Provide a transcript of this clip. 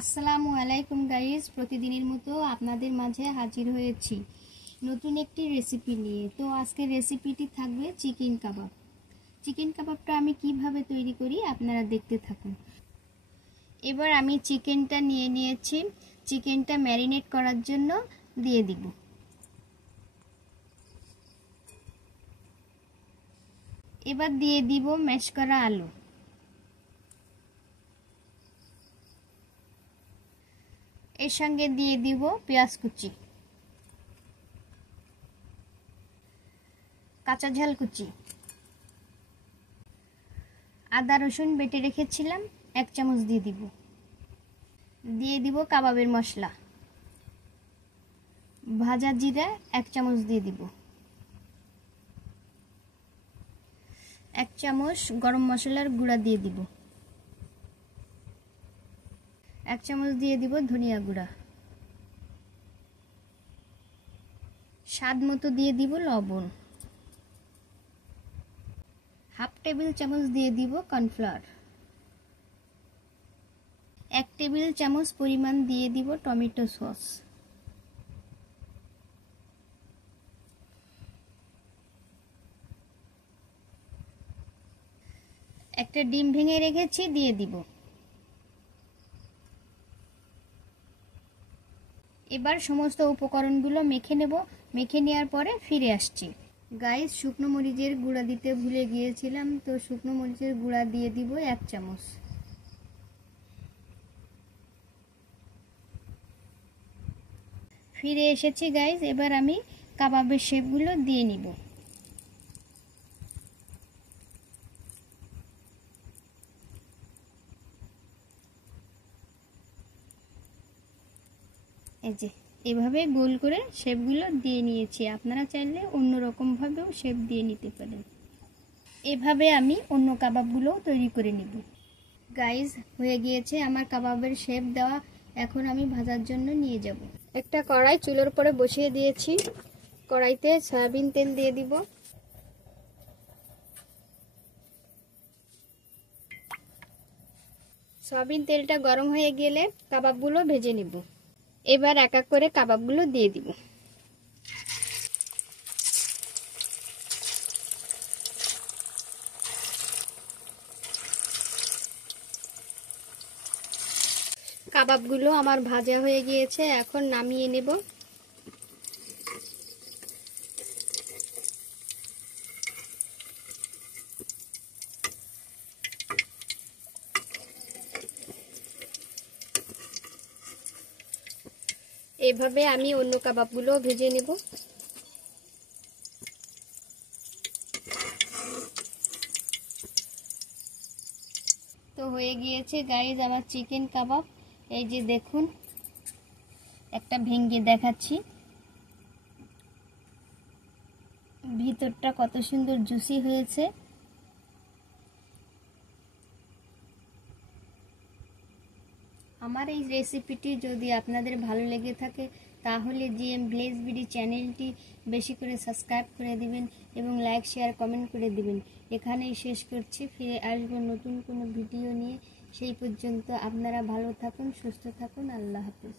আসসালামু আলাইকুম গাইস, প্রতিদিনের মতো আপনাদের মাঝে হাজির হয়েছি নতুন একটি রেসিপি নিয়ে। তো আজকের রেসিপিটি থাকবে চিকেন কাবাব। চিকেন কাবাবটা আমি কিভাবে তৈরি করি আপনারা দেখতে থাকুন। এবার আমি চিকেনটা নিয়ে নিয়েছি, চিকেনটা ম্যারিনেট করার জন্য দিয়ে দিব। এবার দিয়ে দিব ম্যাশ করা আলু। এর সঙ্গে দিয়ে দিব পেঁয়াজ কুচি, কাঁচা ঝাল কুচি, আদা রসুন বেটে রেখেছিলাম 1 চামচ দিয়ে দিব। দিয়ে দিব কাবাবের মশলা, ভাজা জিরা 1 চামচ দিয়ে দিব। 1 চামচ গরম মশলার গুঁড়া দিয়ে দিব। 1 চামচ দিয়ে দিব ধনিয়া গুঁড়া। স্বাদ মতো দিয়ে দিব লবণ। হাফ টেবিল চামচ দিয়ে দিব কর্নফ্লাওয়ার। 1 টেবিল চামচ পরিমাণ দিয়ে দিব টমেটো সস। একটা ডিম ভেঙে রেখেছি, দিয়ে দিব। এবার সমস্ত উপকরণগুলো মেখে নেব। মেখে নেওয়ার পরে ফিরে আসছি। গাইস, শুকনো মরিচের গুঁড়া দিতে ভুলে গিয়েছিলাম, তো শুকনো মরিচের গুঁড়া দিয়ে দিব 1 চামচ। ফিরে এসেছি গাইস, এবার আমি কাবাবের শেপগুলো দিয়ে নিব। এই যে এভাবে গোল করে শেপগুলো দিয়ে নিয়েছি। আপনারা চাইলে অন্য রকমভাবেও শেপ দিয়ে নিতে পারেন। এভাবে আমি অন্য কাবাবগুলোও তৈরি করে নিব। গাইস, হয়ে গিয়েছে আমার কাবাবের শেপ দেওয়া। এখন আমি ভাজার জন্য নিয়ে যাব। একটা কড়াই চুলোর উপরে বসিয়ে দিয়েছি। কড়াইতে সয়াবিন তেল দিয়ে দিব। সয়াবিন তেলটা গরম হয়ে গেলে কাবাবগুলো ভেজে নিব। এবার এক এক করে কাবাবগুলো দিয়ে দিব। কাবাবগুলো আমার ভাজা হয়ে গিয়েছে, এখন নামিয়ে নেব। এভাবে আমি অন্য কাবাবগুলো ভেজে নেব। তো হয়ে গিয়েছে গাইস আমার চিকেন কাবাব। এই যে দেখুন, একটা ভেঙে দেখাচ্ছি। ভিতরটা কত সুন্দর জুসি হয়েছে। আমার এই রেসিপিটি যদি আপনাদের ভালো লেগে থাকে তাহলে জিএম ভিলেজ বিডি চ্যানেলটি বেশি করে সাবস্ক্রাইব করে দিবেন এবং লাইক শেয়ার কমেন্ট করে দিবেন। এখানেই শেষ করছি, ফিরে আসবো নতুন কোনো ভিডিও নিয়ে। সেই পর্যন্ত আপনারা ভালো থাকুন, সুস্থ থাকুন। আল্লাহ হাফেজ।